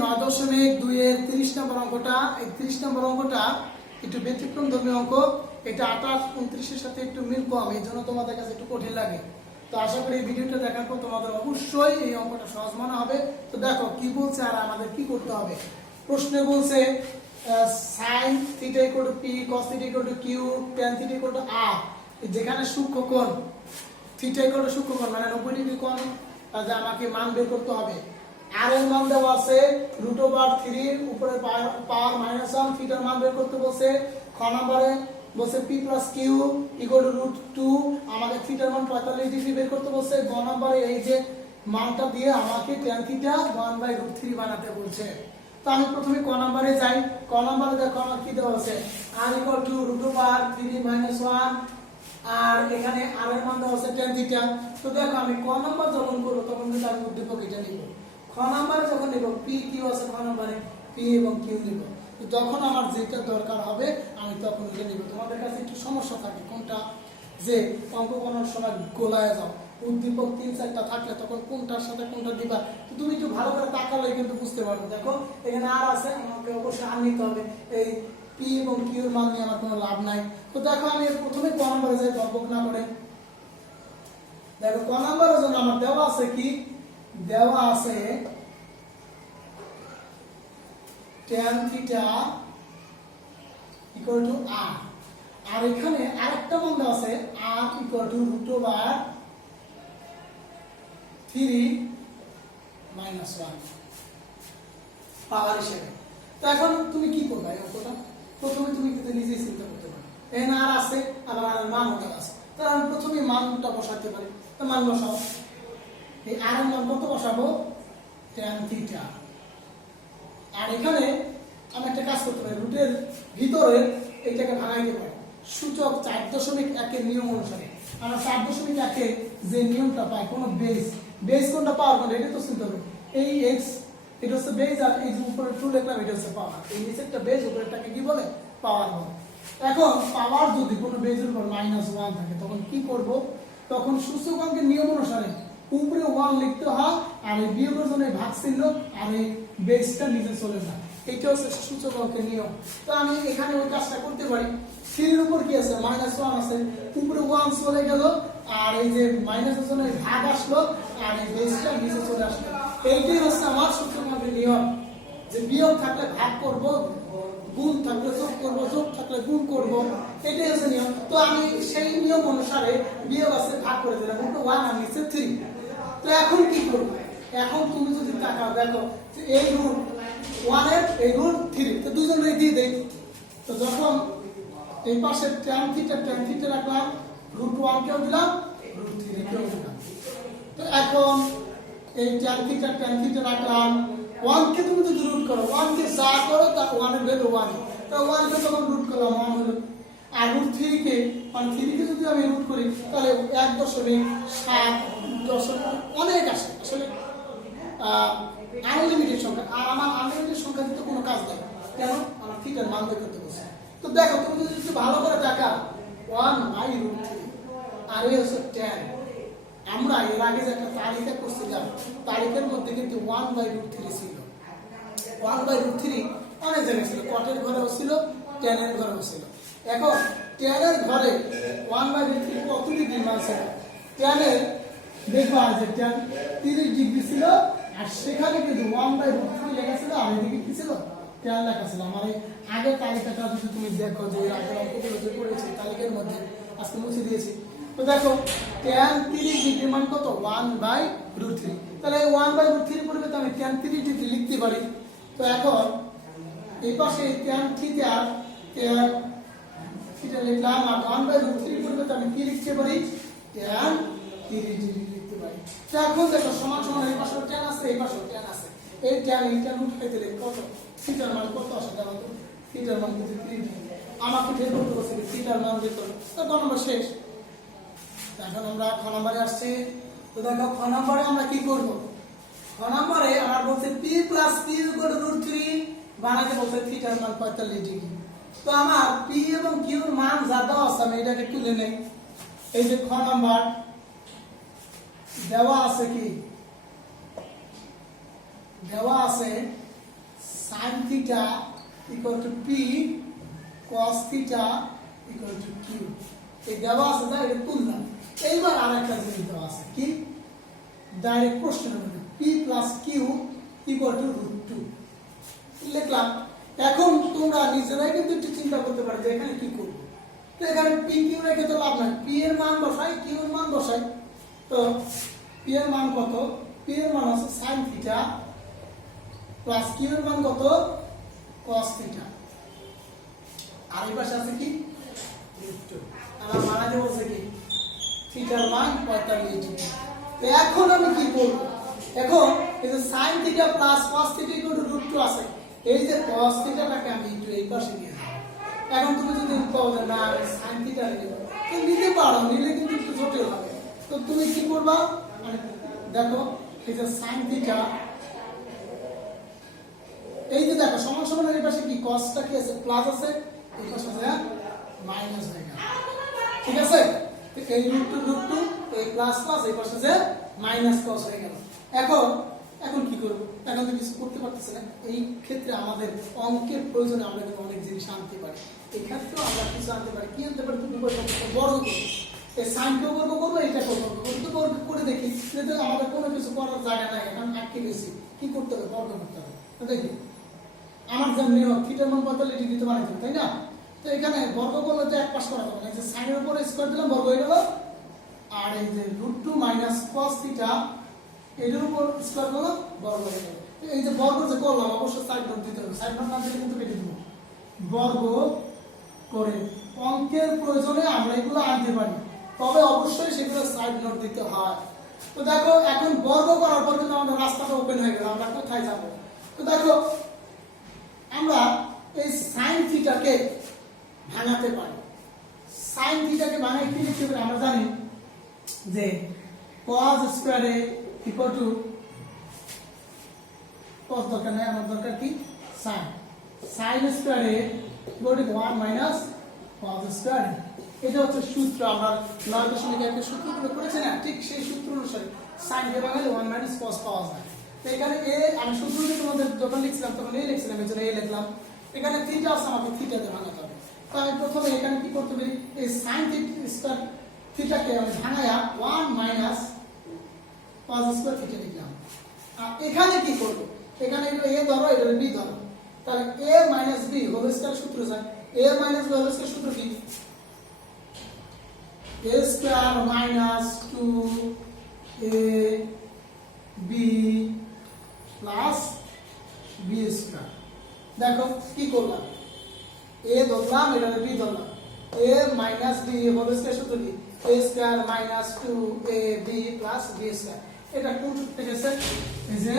9.2 এর 30 নম্বর অঙ্কটা। এই 30 নম্বর অঙ্কটা একটু ব্যতিক্রমধর্মী অঙ্ক। এটা 28 29 এর সাথে একটু মিল কম, এই জন্য তোমাদের কাছে একটু কঠিন লাগে। তো আশা করি এই ভিডিওটা দেখার পর তোমাদের অবশ্যই এই অঙ্কটা সহজ মনে হবে। তো দেখো কি বলছে আর আমাদের কি করতে হবে। প্রশ্নে বলছে sin θ = p, cos θ = q, tan θ = r। যেখানে সূক্ষ্মকোণ θ = সূক্ষ্মকোণ মানে 90 ডিগ্রি কোণ, তাহলে আমাকে মান বের করতে হবে। আর এর মান দেওয়া আছে √3 উপরে পাওয়ার -1, থিটার মান বের করতে বলছে। খ নম্বরে বলছে p + q = √2, আমাকে থিটার মান 45 ডিগ্রি বের করতে বলছে। গ নম্বরে এই যে মানটা দিয়ে আমাকে tan θ 1/√3 বানাতে বলছে। তো আমি প্রথমে ক নম্বরে যাই। ক নম্বরে দেখো আমার কি দেওয়া আছে, r = √3 - 1, আর এখানে r এর মান দেওয়া আছে tan θ। তো দেখো আমি ক নম্বর যখন করব তখন কিন্তু আমি উদ্দীপক এটা নিব। খ নম্বরে যখন নিব p q আছে, খ নম্বরে p এবং q নিব। তো যখন আমার যেটা দরকার হবে আমি তখন এটা নিব। তোমাদের কাছে একটু সমস্যা থাকে কোনটা, যে অঙ্ক করার সময় গোলায় যাও, উদ্দীপক 3-4টা থাকলে তখন কোনটার সাথে কোনটা দিবা। তো তুমি একটু ভালো করে তাকালে কিন্তু বুঝতে পারবে। দেখো এখানে আর আছে, আমাকে অবশ্যই আর নিতে হবে। এই p এবং q এর মান নিয়ে আমার কোনো লাভ নাই। তো দেখো আমি প্রথমে ক নম্বরে যাই, বকবক না করে। দেখো ক নম্বরের জন্য আমার দেওয়া আছে কি, দেওয়া আছে tan θ = r। আর এখানে আরেকটা মান দেওয়া আছে r = √3 - 1 পাওয়ার হিসেবে। তো এখন তুমি কি করবে এই অঙ্কটা? প্রথমে তুমি কিন্তু নিজেই চিন্তা করতে পারো। এখানে আর আছে, আবার আর এর মান দেওয়া আছে। তাহলে আমি প্রথমে মানটা বসাতে পারি। তো মান বসাও। এই r এর মান কত বসাবো? tan θ। আর এখানে আমি একটা কাজ করতে পারি, রুটের ভিতরে এইটাকে ভাঙাইতে পারি। সূচক 4.1 এর নিয়ম অনুসারে আমরা 4.1 এ যে নিয়মটা পাই, কোন বেস কোনটা পাওয়ার কোনটা এটা তো চিন্তা হবে। এই x এটা হচ্ছে বেস, আর এই যে উপরে 2 লিখলাম এটা হচ্ছে পাওয়ার। এই নিচেরটা বেস, উপরেরটাকে কি বলে? পাওয়ার বলে। এখন পাওয়ার যদি কোনো বেসের উপর -1 থাকে তখন কি করব? তখন সূচকাঙ্কের নিয়ম অনুসারে উপরে 1 লিখতে হয়, আর এই বিয়োগের জন্য ভাগ চিহ্ন, আর এই বেসটা নিচে চলে যায়। এটা হচ্ছে সূচকাঙ্কের নিয়ম। তো আমি এখানে ওই কাজটা করতে পারি। 3 এর উপর কি আছে? -1 আছে, উপরে 1 চলে গেল, আর এই যে মাইনাসের জন্য ভাগ আসলো, আর এই বেসটা নিচে চলে আসলো। এইটাই হচ্ছে আমার সূচকাঙ্কের নিয়ম, যে বিয়োগ থাকলে ভাগ করব, গুণ থাকলে যোগ করব, যোগ থাকলে গুণ করব। এটাই হচ্ছে নিয়ম। তো আমি সেই নিয়ম অনুসারে বিয়োগ আছে ভাগ করে দিলাম, 1 আর নিচে 3। তো এখন কি করব? এখন তুমি যদি তাকাও দেখো যে এই রুট 1 এর এই রুট 3, তো দুজনেই দিয়ে দেই। তো যখন এই পাশে tan θ রাখলাম, √1 কেও দিলাম, √3 কেও দিলাম। তো এখন এই tan θ রাখলাম, 1 কে তুমি যদি রুট করো, 1 কে যা করো তা 1 এর ভ্যালু 1। তো 1 কে যখন রুট করলাম 1 হলো। আর √3 কে, মানে 3 কে যদি আমি রুট করি তাহলে 1.7 অনেক আসে। আসলে আনলিমিটেড সংখ্যা, আর আমার আনলিমিটেড সংখ্যা দিতে কোনো কাজ নেই। কেন? আমার থিটার মান বের করতে বলছে। তো দেখো তুমি যদি একটু ভালো করে দেখা, 1/√3 আর এই হচ্ছে tan। আমরা এর আগে যে একটা তালিকা করছিলাম, তালিকার মধ্যে কিন্তু 1/√3 ছিল। 1/√3 অনেক জায়গায় ছিল, কটের ঘরেও ছিল, tan এর ঘরেও ছিল। এখন tan এর ঘরে 1/√3 কত ডিগ্রি মান ছিল? tan এর দেখো যে tan 30 ডিগ্রি ছিল, আর সেখানে কিন্তু 1/√3 লেখা ছিল, আর এদিকে কি ছিল? tan লেখা ছিল। আমার এই আগের তালিকাটা যদি তুমি দেখো, যে আগের অঙ্কগুলো যে করেছি তালিকার মধ্যে, আজকে মুছে দিয়েছি। তো দেখো tan 30 ডিগ্রি মান কত? 1/√3। তাহলে 1/√3 পরিবর্তে আমি tan 30 ডিগ্রি লিখতে পারি। তো এখন এই পাশে tan θ লিখলাম, আর 1/√3 পরিবর্তে আমি কি লিখতে পারি? tan 30 ডিগ্রি লিখতে পারি। তো এখন দেখো সমান সমান এই পাশে tan আছে, এই পাশে tan আছে। এই tan উঠে দিলে কত? থিটার মান কত আসে? দেখো তো থিটার মান কিন্তু 30 ডিগ্রি। আমাকে বের করতে বলছে থিটার মান বের করো। তো ক নম্বর শেষ। এখন আমরা খ নম্বরে আসছি। তো দেখো খ নম্বরে আমরা কি করব? খ নম্বরে আমার বলছে p + q = √3 বানাতে বলছে থিটার মান 45 ডিগ্রি। তো আমার p এবং q এর মান যা দেওয়া আছে আমি এটাকে তুলে নেই। এই যে খ নম্বর দেওয়া আছে কি? দেওয়া আছে sin theta equal to p cos theta equal to q এই দেওয়া আছে যা এটা তুললাম এইবার আরেকটা জিনিস দেওয়া আছে কি ডাইরেক্ট প্রশ্নের মধ্যে p plus q equal to √2 লিখলাম এখন তোমরা নিজেরাই কিন্তু একটু চিন্তা করতে পারো যে এখানে কি করব তো এখানে p q রেখে তো লাভ নাই p এর মান বসাই q এর মান বসাই তো p এর মান কত p এর মান আছে sin theta প্লাস q এর মান কত cos theta আর এই পাশে আছে কি √2 আমার মানাতে বলছে কি থিটার মান 45 ডিগ্রি তো এখন আমি কি করব এখন এই যে sin theta plus cos theta √2 আছে এই যে cos theta টাকে আমি একটু এই পাশে নিয়ে যাব এখন তুমি যদি বলো যে না আমি sin theta নেব তো নিতে পারো নিলে কিন্তু একটু জটিল হবে তো তুমি কি করবা মানে দেখো এই যে sin theta এই যে দেখো সমান সমান এর পাশে কি cos টা কি আছে প্লাস আছে এই পাশে আছে মাইনাস হয়ে গেল ঠিক আছে তো এই √2 এই প্লাস প্লাস এই পাশে আছে মাইনাস cos হয়ে গেল এখন কি করব এখন তো কিছু করতে পারতেছ না এই ক্ষেত্রে আমাদের অঙ্কের প্রয়োজনে আমরা কিন্তু অনেক জিনিস আনতে পারি এই ক্ষেত্রে আমরা কিছু আনতে পারি কি আনতে পারি তুমি বর্গ করব এই sin কে বর্গ করব এটা করব কিন্তু বর্গ করে দেখি যদি আমাদের কোনো কিছু করার জায়গা নাই এখন আটকে গেছি কি করতে হবে বর্গ করতে হবে তো দেখি আমার যেমন নিয়ম থিটার মান 45 ডিগ্রি তো বানাইতে তাই না তো এখানে বর্গ করলে তো এক পাশ করা যাবে না এই যে sin এর উপর স্কয়ার দিলাম বর্গ হয়ে গেল আর এই যে √2 cos থিটা এর উপর স্কয়ার করলাম বর্গ হয়ে গেল এই যে বর্গ যে করলাম অবশ্যই সাইড নোট দিতে হবে সাইড নোট না দিলে কিন্তু কেটে দেব বর্গ করে অঙ্কের প্রয়োজনে আমরা এগুলো আনতে পারি তবে অবশ্যই সেগুলো সাইড নোট দিতে হয় তো দেখো এখন বর্গ করার পর কিন্তু আমাদের রাস্তাটা ওপেন হয়ে গেল আমরা কোথায় যাব তো দেখো আমরা এই sin থিটাকে ভাঙাতে পারি sin থিটাকে ভাঙাই কি লিখতে পারি আমরা জানি যে cos square A equal to cos দরকার নাই আমার দরকার কি sin sin square A equal to 1 minus cos square এটা হচ্ছে সূত্র আমরা 9.1 এর সূত্রগুলো করেছি না ঠিক সেই সূত্র অনুসারে sin কে ভাঙালে 1 মাইনাস cos পাওয়া যায় তো এখানে a আমি সূত্রটি তোমাদের যখন লিখছিলাম তখন a লিখছিলাম এজন্য a লিখলাম এখানে থিটা আছে আমাকে থিটা দিয়ে ভাঙাতে হবে তো আমি প্রথমে এখানে কি করতে পারি এই sin থিটাকে আমি ভাঙায়া 1 মাইনাস cos স্কয়ার থিটা লিখলাম আর এখানে কি করব এখানে এটা a ধরো এটা b ধরো তাহলে a minus b whole square সূত্র যায় a minus b whole square সূত্র কি a square minus 2ab plus b square দেখো কি করলাম a ধরলাম এটা b ধরলাম a minus b whole square সূত্র কি a square minus 2ab plus b square এটা কোন সূত্র থেকে এসেছে এই যে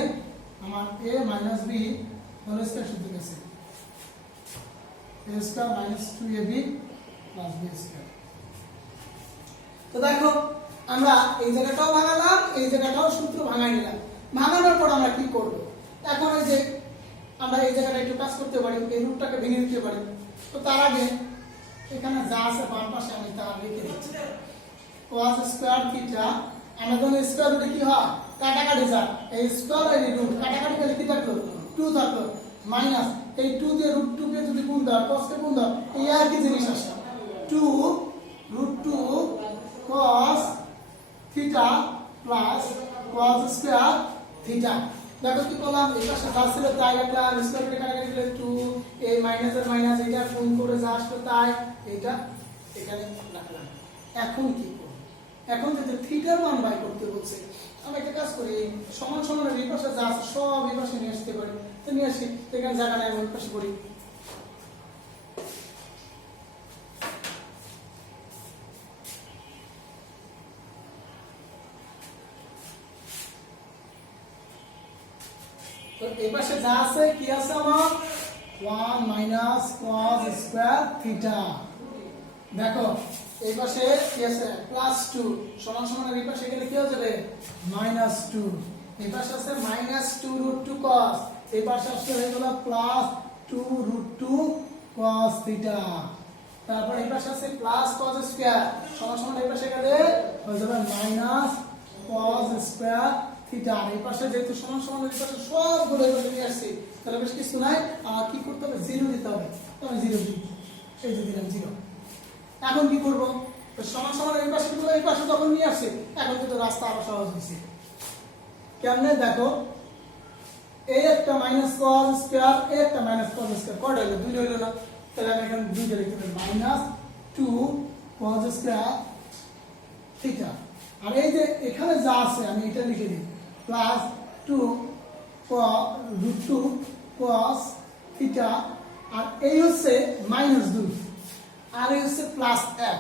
আমার a minus b whole square সূত্র থেকে এসেছে a square minus 2ab plus b square তো দেখো আমরা এই জায়গাটাও ভাঙালাম এই জায়গাটাও সূত্র ভাঙাই নিলাম ভাঙানোর পর আমরা কি করব এখন এই যে আমরা এই জায়গাটা একটু কাজ করতে পারি এই রূপটাকে ভেঙে দিতে পারি তো তার আগে এখানে যা আছে বাম পাশে আমি তা লিখে দিচ্ছি cos স্কয়ার থিটা আমরা যখন স্কয়ার রুটে কি হয় কাটাকাটি যায় এই স্কয়ার আর রুট কাটাকাটি করলে কি থাকলো 2 থাকলো মাইনাস এই 2 দিয়ে √2 কে যদি গুণ দাও cos কে গুণ দাও এই একই জিনিস আসে 2 √2 cos theta plus cos square theta দেখো কি করলাম এই পাশে যা ছিল তাই রাখলাম স্কয়ার রুটে কাটাকাটি করলে 2 এই মাইনাস আর মাইনাস এটা গুণ করে যা আসলো তাই এটা এখানে রাখলাম এখন কি করব এখন যদি থিটার মান বাই করতে বলছে আমরা একটা কাজ করি সমান সমান এই পাশে যা আছে সব এই পাশে নিয়ে আসতে পারি তো নিয়ে আসি এখানে জায়গা নাই ওই পাশে করি তো এই পাশে যা আছে কি আছে আমার 1 মাইনাস cos স্কয়ার থিটা দেখো এই পাশে কি আছে প্লাস 2 সমান সমান এই পাশে গেলে কি হয়ে যাবে মাইনাস 2 এই পাশে আছে মাইনাস 2 √2 cos এই পাশে আসলে হয়ে গেল প্লাস 2 √2 cos থিটা তারপর এই পাশে আছে প্লাস cos স্কয়ার সমান সমান এই পাশে গেলে হয়ে যাবে মাইনাস cos স্কয়ার থিটা এই পাশে যেহেতু সমান সমান এই পাশে সবগুলো এগুলো নিয়ে আসছি তাহলে বেশ কিছু নাই, আর কি করতে হবে, জিরো দিতে হবে। তো আমি জিরো দিই, এই যে দিলাম জিরো। এখন কি করবো, সমান সমান এই পাশে গুলো এই পাশে তখন নিয়ে আসছে, এখন কিন্তু রাস্তা আরো সহজ হয়েছে। কেমনে দেখো, এই একটা মাইনাস কজ স্কয়ার, এই একটা মাইনাস কজ স্কয়ার, কয়টা হলো, দুইটা হলো না? তাহলে আমি এখানে দুইটা লিখতে পারি, মাইনাস 2 কজ স্কয়ার থিটা। আর এই যে এখানে যা আছে আমি এটা লিখে দিই, প্লাস 2 √2 কজ থিটা। আর এই হচ্ছে মাইনাস 2, আর এই হচ্ছে প্লাস 1।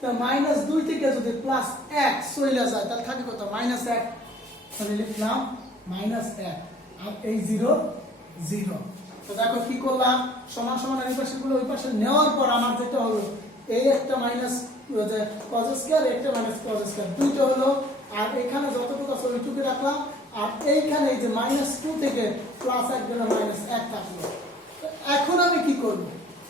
তো মাইনাস 2 থেকে যদি প্লাস 1 চলে যায় তাহলে থাকে কত, মাইনাস 1। তাহলে লিখলাম মাইনাস 1, আর এই 0 0। তো দেখো কি করলাম, সমান সমান এই পাশেগুলো ওই পাশে নেওয়ার পর আমার যেটা হলো, এই একটা মাইনাস কজ স্কয়ার, একটা মাইনাস কজ স্কয়ার, দুইটা হলো। আর এখানে যতটুকু আছে ওইটুকু রাখলাম। আর এইখানে এই যে -2 থেকে প্লাস 1 গেলে -1 থাকলো। এখন আমি কি করব,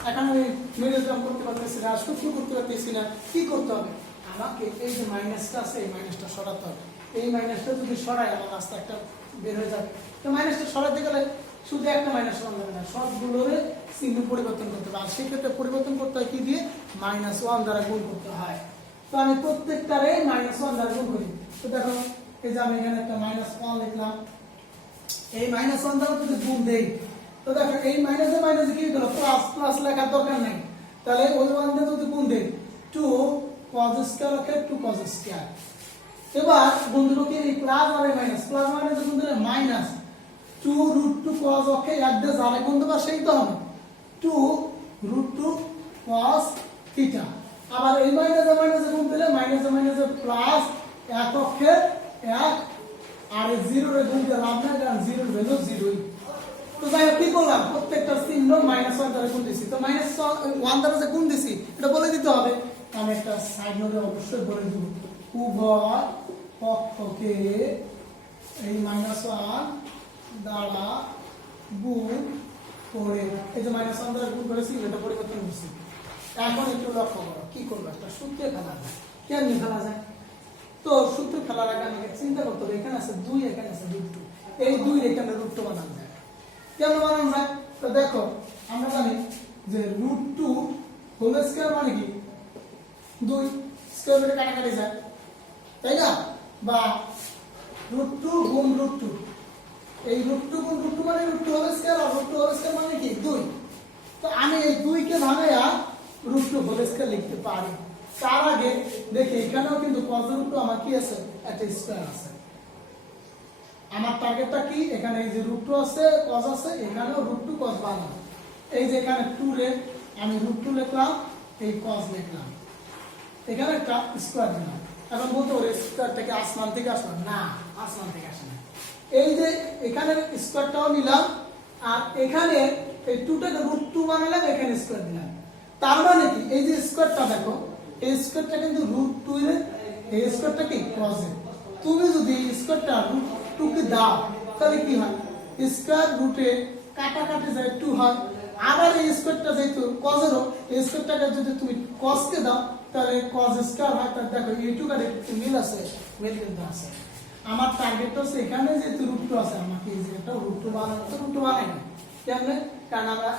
এখন আমি মিডল টার্ম করতে পারতেছি না, সূত্র করতে পারতেছি না, কি করতে হবে, আমাকে এই যে মাইনাসটা আছে এই মাইনাসটা সরাতে হবে। এই মাইনাসটা যদি সরাই আমার রাস্তা একটা বের হয়ে যাবে। তো মাইনাসটা সরাতে গেলে শুধু একটা মাইনাস সরানো যাবে না, সবগুলোর চিহ্ন পরিবর্তন করতে হবে। আর সেক্ষেত্রে পরিবর্তন করতে হয় কি দিয়ে, -1 দ্বারা গুণ করতে হয়। তো আমি প্রত্যেকটারে -1 দ্বারা গুণ করি। তো দেখো এই যে আমি এখানে একটা -1 লিখলাম, এই -1 দ্বারা যদি গুণ দেই, তো দেখো এই মাইনাসে মাইনাসে কি হলো, প্লাস প্লাস লেখার দরকার নেই। তাহলে ওই 1 দিয়ে যদি গুণ দেই, 2 cos স্কয়ার ওকে 2 cos স্কয়ার। এবার বন্ধুরা কি এই প্লাস আর এই মাইনাস, প্লাস মাইনাস গুণ দিলে মাইনাস 2 √2 cos ওকে এক দিয়ে যারে গুণ দেবা সেই তো হবে 2 √2 cos থিটা। আবার এই মাইনাসে মাইনাসে গুণ দিলে মাইনাসে মাইনাসে প্লাস 1 ওকে 1, আর এই 0 এর গুণ দিলে লাভ নাই, কারণ 0 এর ভ্যালু 0ই। তো যাই হোক কি করলাম, প্রত্যেকটা চিহ্ন -1 দ্বারা গুণ দিছি। তো -1 দ্বারা যে গুণ দিছি এটা বলে দিতে হবে। আমি একটা সাইড নোটে অবশ্যই বলে দেব, উভয় পক্ষকে এই -1 দ্বারা গুণ করে, এই যে -1 দ্বারা গুণ করেছি এটা পরিবর্তন করছি। এখন একটু লক্ষ্য করো, কি করবো, একটা সূত্রে ফেলা যায়। কেমনি ফেলা যায়, তো সূত্রে ফেলার আগে আমাকে চিন্তা করতে হবে, এখানে আছে 2, এখানে আছে √2, এই 2 এখানে √2 বানানো যায়। কেন বানানো যায়, তো দেখো আমরা জানি যে √2 হোল স্কয়ার মানে কি 2, স্কয়ার রুটে কাটাকাটি যায়, তাই না? বা √2 গুণ √2, এই √2 গুণ √2 মানে √2 হোল স্কয়ার, আর √2 হোল স্কয়ার মানে কি 2। তো আমি এই 2 কে ভাঙায়া √2 হোল স্কয়ার লিখতে পারি। তার আগে দেখি এখানেও কিন্তু cos √2 আমার কি আছে, একটা স্কয়ার আছে। আমার টার্গেটটা কি, এখানে এই যে √2 আছে cos আছে, এখানেও √2 cos বানাবো। এই যে এখানে 2 রে আমি √2 লিখলাম, এই cos লিখলাম, এখানে একটা স্কয়ার দিলাম। এখন বলতে পারে স্কয়ার থেকে আসমান থেকে আসলো না, আসমান থেকে আসে না। এই যে এখানে স্কয়ারটাও নিলাম, আর এখানে এই 2 টাকে √2 বানালাম, এখানে স্কয়ার দিলাম। তার মানে কি, এই যে স্কয়ারটা দেখো, এই স্কয়ারটা কিন্তু √2 এর, এই স্কয়ারটা কি cos এর। তুমি যদি স্কয়ারটা √2 কে দাও তাহলে কি হয়, স্কয়ার রুটে কাটাকাটি যায় 2 হয়। আবার এই স্কয়ারটা যেহেতু cos এর, এই স্কয়ারটাকে যদি তুমি cos কে দাও তাহলে cos স্কয়ার হয়। তাহলে দেখো এইটুকু আর একটু মিল আছে, মিল কিন্তু আছে। আমার টার্গেট হচ্ছে এখানে যেহেতু √2 আছে, আমাকে এই যে একটা √2 বানানো, তো √2 বানাই না কেমনে, কারণ আমরা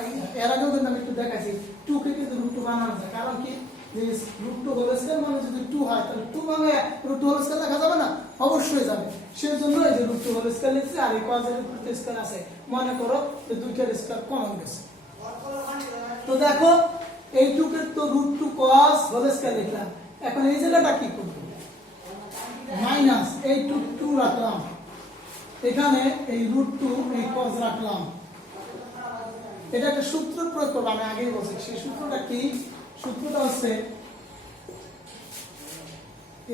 এর আগেও কিন্তু আমি একটু দেখাচ্ছি 2 কে কিন্তু √2 বানানো যায়। কারণ কি, যে √2 হোল স্কয়ার মানে যদি 2 হয় তাহলে 2 ভাঙে √2 হোল স্কয়ার লেখা যাবে না, অবশ্যই যাবে। সেজন্য এই যে √2 হোল স্কয়ার লিখছি, আর এই cos এর উপর স্কয়ার আছে, মনে করো যে দুইটার স্কয়ার কমন গেছে। তো দেখো এইটুকে তো √2 cos হোল স্কয়ার লিখলাম। এখন এই জায়গাটা কি করব, মাইনাস এই 2 রাখলাম, এখানে এই √2 এই cos রাখলাম। এটা একটা সূত্র প্রয়োগ করব, আমি আগেই বলছি। সেই সূত্রটা কি, সূত্রটা হচ্ছে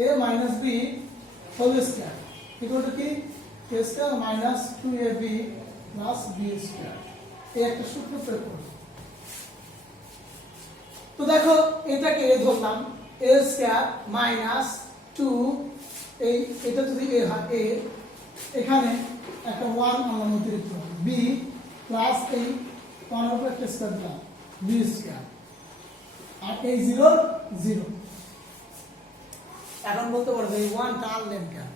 a - b whole square equal to কি, a square minus 2ab plus b square. এই একটা সূত্র প্রয়োগ করব। তো দেখো এটাকে a ধরলাম, a স্কয়ার মাইনাস 2, এই এটা যদি a হয় a, এখানে একটা 1 আমরা অতিরিক্ত, b প্লাস এই 1 এর উপর একটা স্কয়ার দিলাম, b স্কয়ার, আর এই 0 0। এখন বলতে পারবে এই 1টা আনলেন কেন,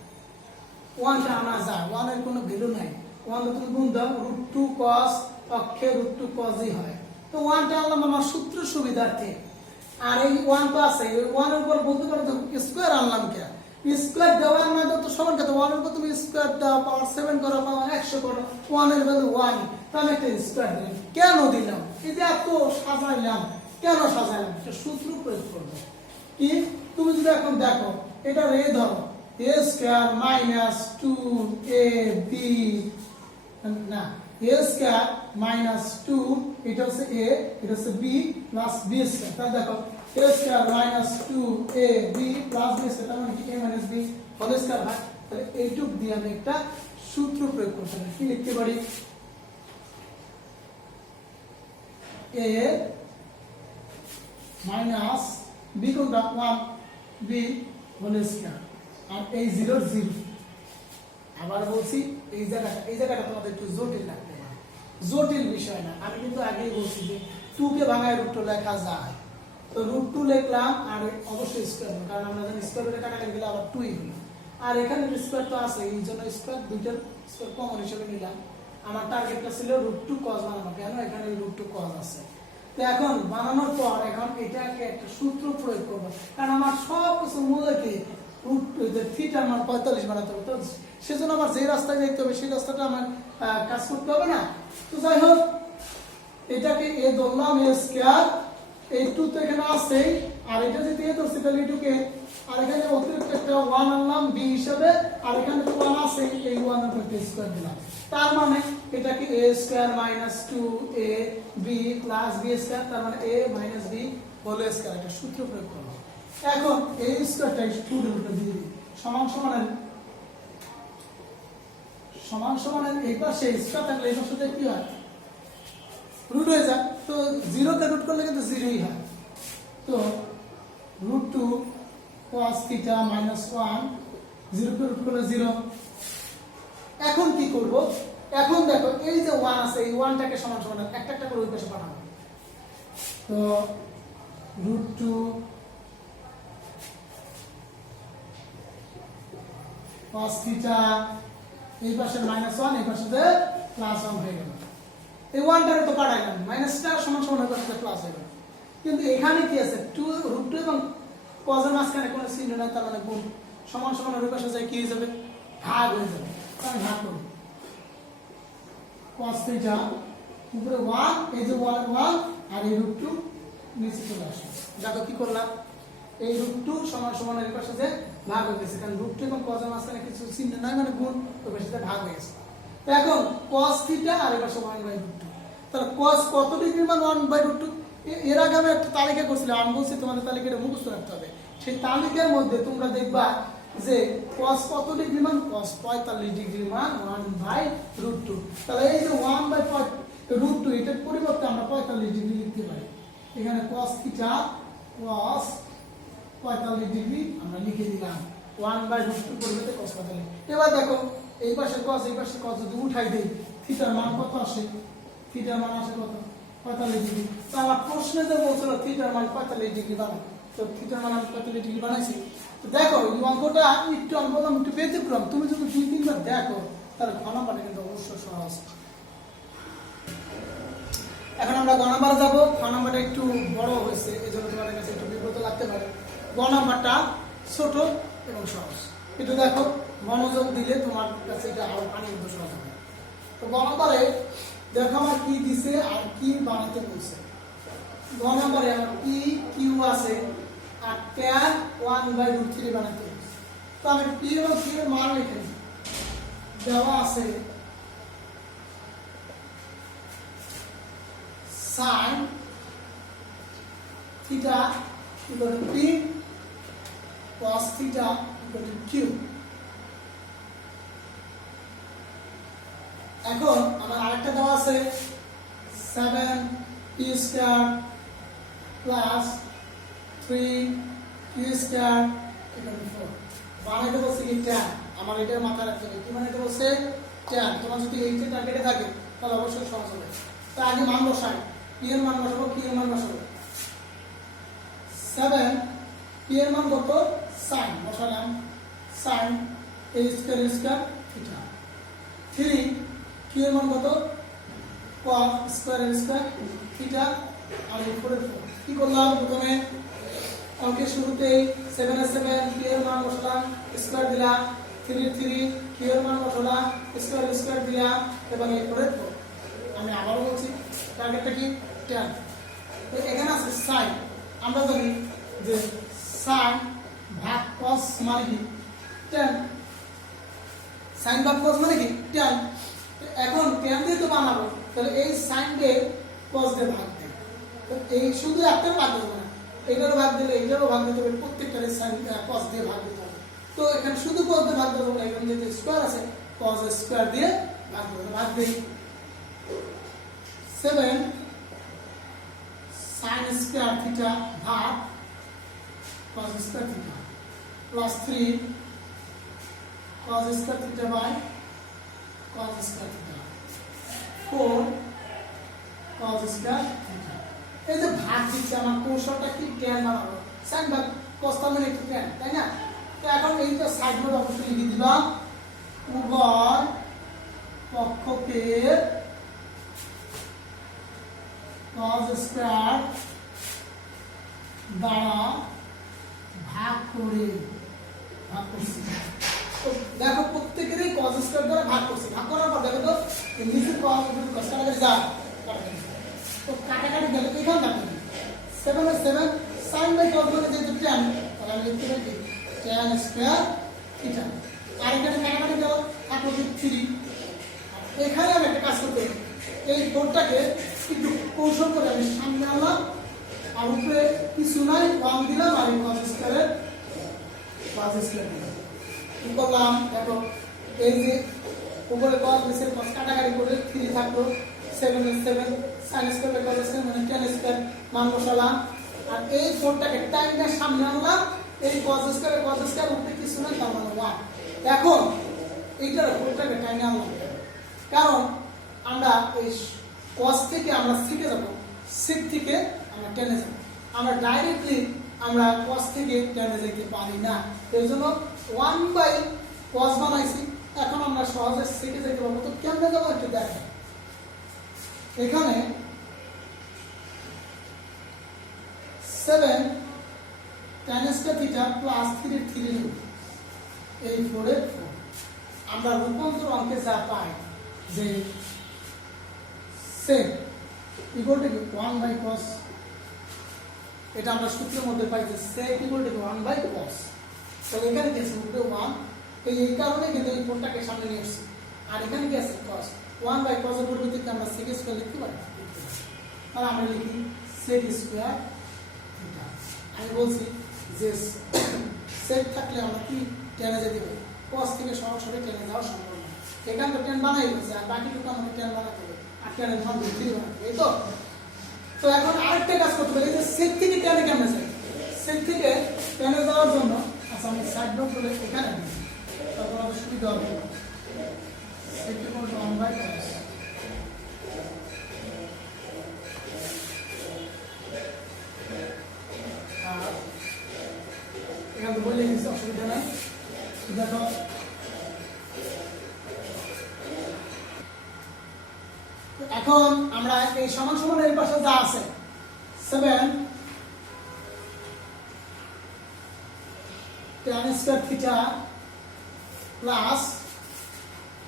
1টা আনা যায়, 1 এর কোনো ভ্যালু নাই, ওয়ান তুমি গুণ দাও √2 cos পক্ষে √2 cos ই হয়। তো ওয়ানটা আনলাম আমার সূত্র সুবিধার্থে, আর এই ওয়ান তো আছে, এই ওয়ানের উপর বলতে পারো স্কোয়ার আনলাম কে, স্কোয়ার দেওয়ার মানে তো সমান কত, ওয়ানের উপর তুমি স্কোয়ার দাও পাওয়ার 7 করো পাওয়ার 100 করো, ওয়ানের ভ্যালু 1, তাহলে একটা স্কোয়ার দিলাম। কেন দিলাম? এই যে এত সাজাইলাম, কেন সাজাইলাম? একটা সূত্র প্রয়োগ করবো। কি তুমি যদি এখন দেখো এটা রে ধরো a স্কয়ার মাইনাস 2ab, না a স্কয়ার মাইনাস 2 এটা হচ্ছে a, এটা হচ্ছে b প্লাস b স্কয়ার। তাহলে দেখো a square minus 2ab plus b square, তার মানে কি a minus b whole square হয়। তাহলে এইটুক দিয়ে আমি একটা সূত্র প্রয়োগ করতে পারি। কি লিখতে পারি? a মাইনাস b কোনটা 1 b হোল স্কয়ার, আর এই 0 0। আবার বলছি এই জায়গাটা তোমাদের একটু জটিল লাগতে পারে, জটিল বিষয় না। আমি কিন্তু আগেই বলছি যে 2 কে ভাঙায় √2 লেখা যায়, তো √2 লিখলাম আর অবশ্যই স্কয়ার, কারণ আমরা জানি স্কয়ার করে কাটা গেলে আবার 2 ই হলো, আর এখানে স্কয়ার তো আছে, এই জন্য স্কয়ার দুইটার স্কয়ার কমন হিসেবে নিলাম। আমার টার্গেটটা ছিল √2 cos বানানো, কেন এখানে √2 cos আছে। তো এখন বানানোর পর এখন এটাকে একটা সূত্র প্রয়োগ করব, কারণ আমার সব কিছু মূলে কি থিটার মান 45 বানাতে হবে, তো সেজন্য আমার যে রাস্তায় যেতে হবে সেই রাস্তাটা আমার কাজ করতে হবে না। তো যাই হোক এটাকে এ ধরলাম a স্কয়ার, এই 2 তো এখানে আছে, আর এটা যদি এ ধরছি তাহলে এটুকে, আর এখানে অতিরিক্ত একটা 1 আনলাম b হিসাবে, আর এখানে তো 1 আছে, এই 1 এর উপর স্কয়ার দিলাম। তার মানে এটাকে a square minus 2ab plus b square, তার মানে a minus b whole square, একটা সূত্র প্রয়োগ করব। এখন এই স্কয়ারটা স্টুডেন্ট রুটে দিয়ে দিই, সমান সমানের এই পাশে স্কয়ার থাকলে এই পাশে কি হয়? রুট হয়ে যায়। তো 0 তে রুট করলে কিন্তু 0ই হয়। তো √2 cos θ মাইনাস 1, 0 কে রুট করলে 0। এখন কি করব? এখন দেখো এই যে 1 আছে, এই 1টাকে সমান একটা একটা করে ওই পাশে পাঠাবো। তো √2 cos θ, এই পাশে -1, এই পাশে +1 হয়ে গেল। এই 1টারে তো কাটাইলাম, মাইনাসটা সমান এর পাশে প্লাস হয়ে গেল। কিন্তু এখানে কি আছে? √2 এবং cos এর মাঝখানে কোনো চিহ্ন নাই, তার মানে গুণ, সমান এর পাশে যায় কি হয়ে যাবে? ভাগ হয়ে যাবে। তাহলে ভাগ করব। cos θ উপরে 1, এই যে 1 আর এই √2 নিচে চলে আসে। দেখো কি করলাম? এই √2 সমান এর পাশে যে ভাগ হয়ে গেছে, কারণ √2 এবং cos এর মাঝখানে কিছু চিহ্ন নাই, মানে গুণ, ওই পাশে ভাগ হয়ে গেছে। তো এখন cos θ আর এর পাশে 1/√2, তাহলে cos কত ডিগ্রি মান 1/√2? এর আগে আমি একটা তালিকা করছিলাম, আমি বলছি তোমাদের তালিকাটা মুখস্থ রাখতে হবে। সেই তালিকার মধ্যে তোমরা দেখবা যে cos কত ডিগ্রি মান? cos 45 ডিগ্রি মান 1/√2। তাহলে এই যে 1/√2 এটার পরিবর্তে আমরা 45 ডিগ্রি লিখতে পারি। এখানে cos θ cos 45 ডিগ্রি আমরা লিখে দিলাম, 1/√2 পরিবর্তে cos 45। এবার দেখো এই পাশে cos এই পাশে cos যদি উঠাই দেই, থিটার মান কত আসে? থিটার মান আসে কত? 45 ডিগ্রি। তো আমার প্রশ্নে যে বলছিল থিটার মান 45 ডিগ্রি বানাও, তো থিটার মান আমি 45 ডিগ্রি বানাইছি। তো দেখো এই অঙ্কটা একটু আমি বললাম একটু ব্যতিক্রম, তুমি যদি 2-3 বার দেখো তাহলে ঘ নাম্বারটা কিন্তু অবশ্যই সহজ। এখন আমরা গ নাম্বার যাব। খ নাম্বারটা একটু বড় হয়েছে, এজন্য তোমাদের কাছে একটু বিব্রত লাগতে পারে। গ নাম্বারটা ছোট এবং সহজ, একটু দেখো, মনোযোগ দিলে তোমার কাছে এটা আরো পানির মতো সহজ হবে। তো গ নাম্বারে দেখো আমার কি দিছে আর কি বানাতে বলছে। গ নাম্বারে আমার পি কিউ আছে আর tan 1/√3 বানাতে বলছে। তো আমি পি এবং কিউ এর মান লিখে দিই, দেওয়া আছে sin θ equal to p cos θ equal to q। এখন আমার আরেকটা দেওয়া আছে 7p square plus 3q square equal to 4। বানাইতে বলছে কি tan, আমার এটার মাথায় রাখতে হবে কি বানাইতে বলছে? tan। তোমার যদি এইটা টার্গেটে থাকে তাহলে অবশ্যই সহজ হবে। তো আগে মান বসাই, p এর মান বসাবো, q এর মান বসাবো। 7p এর মান কত? sin, বসালাম sin a square square θ। 3q কি এর মান কত cos স্কয়ার থিটা আর উপরে 4 কি করলাম প্রথমে অঙ্কের শুরুতেই 7 এর 7 কি এর মান বসালাম স্কয়ার দিলাম 3 এর 3 কি এর মান বসালাম স্কয়ার দিলাম এবং এর পরে 4 আমি আবারও বলছি টার্গেটটা কি tan তো এখানে আছে sin আমরা জানি যে sin ভাগ cos মানে কি tan sin ভাগ cos মানে কি tan এখন tan দিয়ে তো বানাবো তাহলে এই sin দিয়ে cos দিয়ে ভাগ দেব তো এই শুধু একটা ভাগ দেব না এটারও ভাগ দিলে এটারও ভাগ দিতে হবে প্রত্যেকটারে sin cos দিয়ে ভাগ দিতে হবে তো এখানে শুধু cos দিয়ে ভাগ দেব না এখানে যে স্কয়ার আছে cos স্কয়ার দিয়ে ভাগ দেব ভাগ দেই 7 sin স্কয়ার থিটা ভাগ cos square theta plus 3 cos square theta by cos square theta 4 cos square theta এই যে ভাগ দিচ্ছে আমার কৌশলটা কি tan বানাবো sin ভাগ cos তার মানে একটু tan তাই না তো এখন এইটা সাইড মধ্যে অবশ্যই লিখে দিলাম উভয় পক্ষকে cos স্কয়ার দ্বারা ভাগ করছি তো দেখো প্রত্যেকেরই cos স্কয়ার দ্বারা ভাগ করছি ভাগ করার পর দেখো তো এই নিচে cos কাটাকাটি যায় তো কাটাকাটি গেলে এখানে দেখো 7 এর 7 sin বাই cos মানে যেহেতু tan তাহলে আমি লিখতে পারি tan স্কয়ার থিটা আর এখানে কাটাকাটি গেল থাকলো 3 এখানে আমি একটা কাজ করতে এই বোর্ডটাকে একটু কৌশল করে আমি সামনে আনলাম আর উপরে কিছু নাই 1 দিলাম আর cos স্কয়ারের দিলাম কি করলাম দেখো এই যে উপরে cos নিচে cos কাটাকাটি করে 3 থাকলো 7 এর 7 sin square by cos square মানে tan স্কয়ার মান বসালাম আর এই 4টাকে টাইমটা সামনে আনলাম এই cos স্কয়ার উপরে কিছু নাই তার মানে 1 এখন এইটার 4টাকে টাইমে আনলাম কারণ আমরা এই cos থেকে আমরা শিখে যাব sec থেকে আমরা টেনে যাব আমরা ডাইরেক্টলি আমরা cos থেকে টেনে যেতে পারি না এর জন্য 1 বাই cos বানাইছি এখন আমরা সহজে শিখে যেতে পারবো তো কেমনে যাব একটু দেখেন এখানে 7 tan স্কয়ার থিটা প্লাস 3 এর 3 নিব এই 4 এর 4 আমরা রূপান্তর অঙ্কে যা পাই যে sec equal to 1 by cos এটা আমরা সূত্রের মধ্যে পাই যে sec equal to 1 by cos তাহলে এখানে কি আছে উপরে 1 এই কারণে কিন্তু এই কোণটাকে সামনে নিয়ে আসছি আর এখানে কি আছে cos 1 বাই cos এর পরিবর্তে আমরা sec স্কয়ার লিখতে পারি আর আমরা লিখি sec স্কয়ার থিটা আমি বলছি যে sec থাকলে আমরা কি টেনে যেতে পারি cos থেকে সরাসরি টেনে যাওয়া সম্ভব না এখানে তো tan বানাই হচ্ছে আর বাকিটুকু আমাদের tan বানাতে হবে আর tan এর মান বৃদ্ধি বানাতে এই তো এখন আরেকটা কাজ করতে পারি যে sec থেকে tan এ কেমনে যায় sec থেকে tan এ যাওয়ার জন্য আচ্ছা আমি সাইড ব্লক করে এখানে দিই তারপর আমাদের সুবিধা হবে sec equal to 1 by cos আর এখানে বলে দিচ্ছি অসুবিধা নাই দেখো এখন আমরা এই সমান সমান এর পাশে যা আছে 7 tan স্কয়ার থিটা প্লাস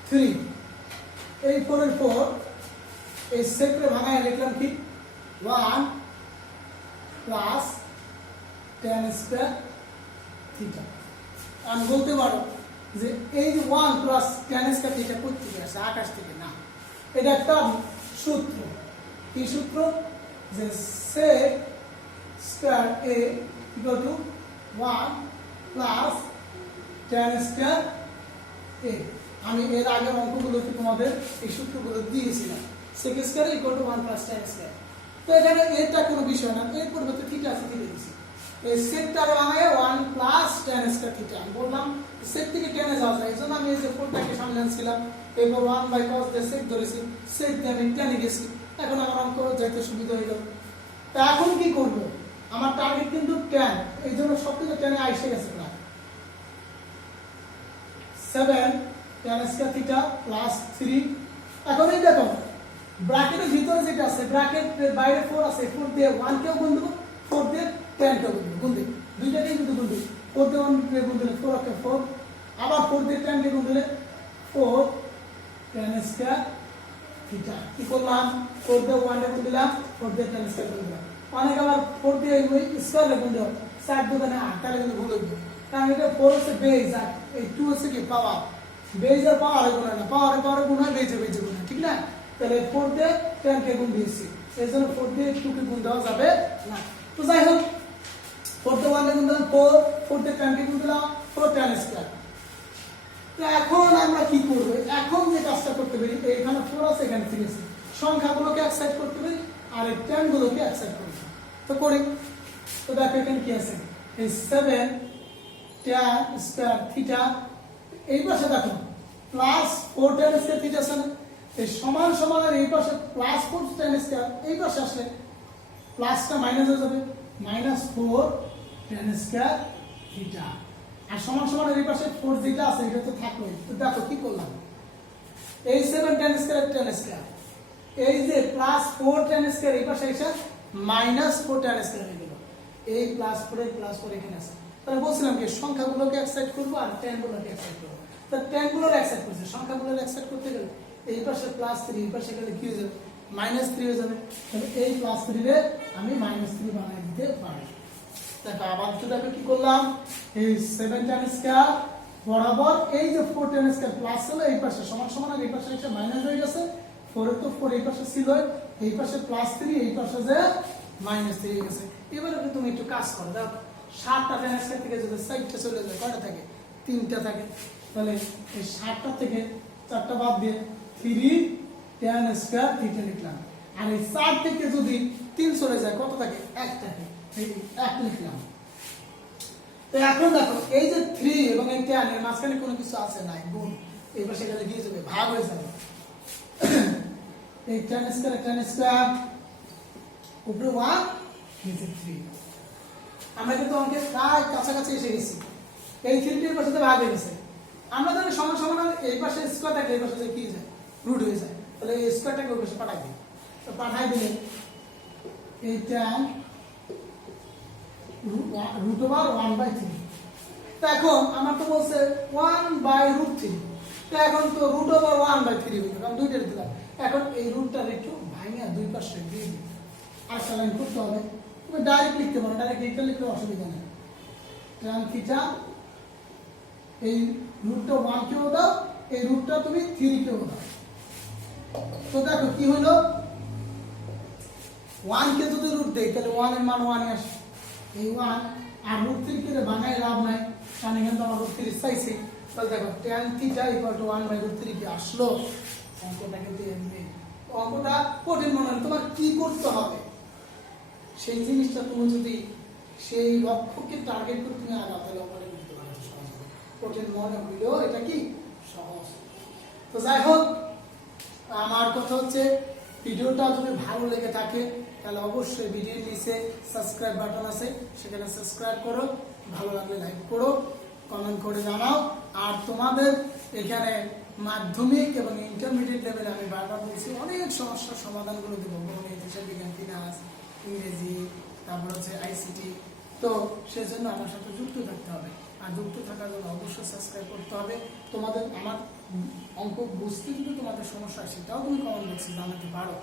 3 এই 4 এর 4 এই সেক্টরে ভাঙায় লিখলাম কি 1 প্লাস tan স্কয়ার থিটা আমি বলতে পারো যে এই 1 প্লাস tan স্কয়ার থিটা কই থেকে আসে আকাশ থেকে না এটা একটা সূত্র কি সূত্র যে sec square a equal to 1 plus tan square a আমি এর আগের অঙ্কগুলোতে তোমাদের এই সূত্রগুলো দিয়েছিলাম sec square equal to 1 plus tan square তো এখানে এটা কোনো বিষয় না এর পরিবর্তে থিটা আছে দিয়ে দিয়েছি এই সেকটারে বানায় 1 প্লাস tan স্কয়ার থিটা আমি বললাম sec থেকে tan এ যাওয়া যায় এজন্য আমি এই যে 4টাকে সামনে আনছিলাম এরপর 1 বাই cos দিয়ে sec ধরেছি sec দিয়ে আমি tan এ গেছি এখন আমার অঙ্ক যাইতে সুবিধা হইল তা এখন কি করব আমার টার্গেট কিন্তু tan এইজন্য সবকিছু tan এ আইসে গেছে না 7 tan স্কয়ার থিটা প্লাস 3 এখন এই দেখো ব্র্যাকেটের ভিতরে যেটা আছে ব্র্যাকেটের বাইরে 4 আছে 4 দিয়ে 1 কেও গুণ দেব 4 দিয়ে 10 কেও গুণ দেব দুইটাকেই কিন্তু গুণ দেব 4 দিয়ে 1 কে গুণ দিলে 4 কে 4 আবার 4 দিয়ে 10 কে গুণ দিলে 4 10 স্কয়ার থিটা কি করলাম 4 দিয়ে 1 কে গুণ দিলাম 4 দিয়ে 10 স্কয়ার গুণ দিলাম অনেক আবার 4 দিয়ে ওই স্কয়ার গুণ দাও 7 দুগুণে 8 তাহলে কিন্তু ভুল হবে কারণ এটা 4 হচ্ছে বেজ আর এই 2 হচ্ছে কি পাওয়ার বেজ আর পাওয়ার গুণ না পাওয়ার গুণ হয় বেজে গুণ ঠিক না তাহলে 4 দিয়ে 10 কে গুণ দিয়েছি এজন্য 4 দিয়ে 2 কে গুণ দেওয়া যাবে না তো যাই হোক 4 দিয়ে 1 কে গুণ দিলাম 4 দিয়ে 10 কে গুণ দিলাম 4 10 স্কয়ার তো এখন আমরা কি করব এখন যে কাজটা করতে পারি এখানে 4 আছে এখানে 3 আছে সংখ্যাগুলোকে এক সাইড করতে পারি আর এই 10 গুলোকে এক সাইড করতে তো করি তো দেখো এখানে কি আছে এই 7 10 স্কয়ার থিটা এই পাশে দেখো প্লাস 4 10 স্কয়ার থিটা আছে না এই সমান সমান আর এই পাশে প্লাস 4 10 স্কয়ার এই পাশে আসলে প্লাসটা মাইনাস হয়ে যাবে -4 10 স্কয়ার থিটা আর সমান সমান আর এই পাশে 4 যেটা আছে এটা তো থাকবে তো দেখো কি করলাম এই 7 10 স্কয়ার 10 স্কয়ার এই যে +4 10 স্কয়ার এই পাশে এসে -4 10 স্কয়ার হয়ে গেল এই +4 এর +4 এখানে আছে তাহলে বলছিলাম কি সংখ্যাগুলোকে এক সাইড করব আর 10 গুলোকে এক সাইড করব তো 10 গুলোর এক সাইড করতে সংখ্যাগুলোর এক সাইড করতে গেলে এই পাশে +3 এই পাশে গেলে কি হয়ে যাবে -3 হয়ে যাবে তাহলে এই +3 রে আমি -3 বানাই দিতে পারি দেখো আবার তো দেখো কি করলাম এই 7 10 স্কয়ার বরাবর এই যে 4 10 স্কয়ার প্লাস হলো এই পাশে সমান সমান আর এই পাশে এসে মাইনাস হয়ে গেছে 4 এর তো 4 এই পাশে ছিল এই পাশে +3 এই পাশে যে -3 হয়ে গেছে এবারে তুমি একটু কাজ করো দাও 7টা 10 স্কয়ার থেকে যদি 4টা চলে যায় কয়টা থাকে 3টা থাকে তাহলে এই 7টা থেকে 4টা বাদ দিয়ে 3 10 স্কয়ার থিটা লিখলাম আর এই 4 থেকে যদি 3 চলে যায় কত থাকে 1 থাকে এই 1 লিখলাম তো এখন দেখো এই যে 3 এবং এই 10 এর মাঝখানে কোনো কিছু আছে নাই গুণ এই পাশে গেলে গিয়ে যাবে ভাগ হয়ে যাবে এই 10 স্কয়ার উপরে 1 নিচে 3 আমরা কিন্তু অঙ্কের প্রায় কাছাকাছি এসে গেছি এই 3 এর পাশে ভাগ হয়ে গেছে আমরা জানি সমান সমান এই পাশে স্কয়ার থাকে এই পাশে কি যায় রুট হয়ে যায় তাহলে এই স্কয়ারটাকে ওই পাশে পাঠাই দিই তো পাঠাই দিলে এই 10 √1/3 তো এখন আমার তো বলছে 1/√3 তো এখন তো √1/3 হয়ে গেল কারণ দুইটা দিলাম এখন এই রুটটার একটু ভাঙিয়া দুই পাশে দিয়ে দিই আর লাইন করতে হবে তুমি ডাইরেক্ট লিখতে পারো ডাইরেক্ট এটা লিখলে অসুবিধা নেই tan থিটা এই রুটটা 1 কেও দাও এই রুটটা তুমি 3 কেও দাও তো দেখো কি হলো 1 কে যদি রুট দেই তাহলে 1 এর মান 1 আসে এই 1 আর √3 কে বানায় লাভ নাই কারণ এখানে তো আমরা √3 চাইছি তাহলে দেখো tan থিটা = 1/√3 কি আসলো অঙ্কটাকে দিয়ে এমনি অঙ্কটা কঠিন মনে হয় তোমার কি করতে হবে সেই জিনিসটা তুমি যদি সেই লক্ষ্যকে টার্গেট করে তুমি আগাও তাহলে অঙ্কটা করতে পারবে সহজ হবে কঠিন মনে হইলেও এটা কি সহজ তো যাই হোক আমার কথা হচ্ছে ভিডিওটা যদি ভালো লেগে থাকে তাহলে অবশ্যই ভিডিওর নিচে সাবস্ক্রাইব বাটন আছে সেখানে সাবস্ক্রাইব করো ভালো লাগলে লাইক করো কমেন্ট করে জানাও আর তোমাদের এখানে মাধ্যমিক এবং ইন্টারমিডিয়েট লেভেলে আমি বারবার বলছি অনেক সমস্যার সমাধানগুলো দেবো গণিত হিসাব বিজ্ঞান ফিনান্স ইংরেজি তারপর হচ্ছে আইসিটি তো সেজন্য আমার সাথে যুক্ত থাকতে হবে আর যুক্ত থাকার জন্য অবশ্যই সাবস্ক্রাইব করতে হবে তোমাদের আমার অঙ্ক বুঝতে যদি তোমাদের সমস্যা হয় সেটাও তুমি কমেন্ট বক্সে জানাতে পারো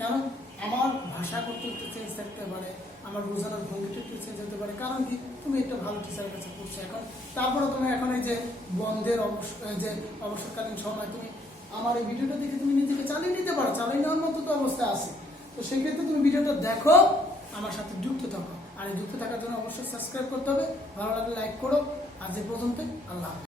কারণ আমার ভাষা করতে একটু চেঞ্জ থাকতে পারে আমার বোঝানোর ভঙ্গিটা একটু চেঞ্জ হতে পারে কারণ কি তুমি একটা ভালো টিচারের কাছে পড়ছো এখন তারপরে তুমি এখন এই যে বন্ধের যে অবসরকালীন সময় তুমি আমার এই ভিডিওটা দেখে তুমি নিজেকে চালিয়ে নিতে পারো চালিয়ে নেওয়ার মতো তো অবস্থা আছে তো সেক্ষেত্রে তুমি ভিডিওটা দেখো আমার সাথে যুক্ত থাকো আর এই যুক্ত থাকার জন্য অবশ্যই সাবস্ক্রাইব করতে হবে ভালো লাগলে লাইক করো আজ এই পর্যন্ত আল্লাহ।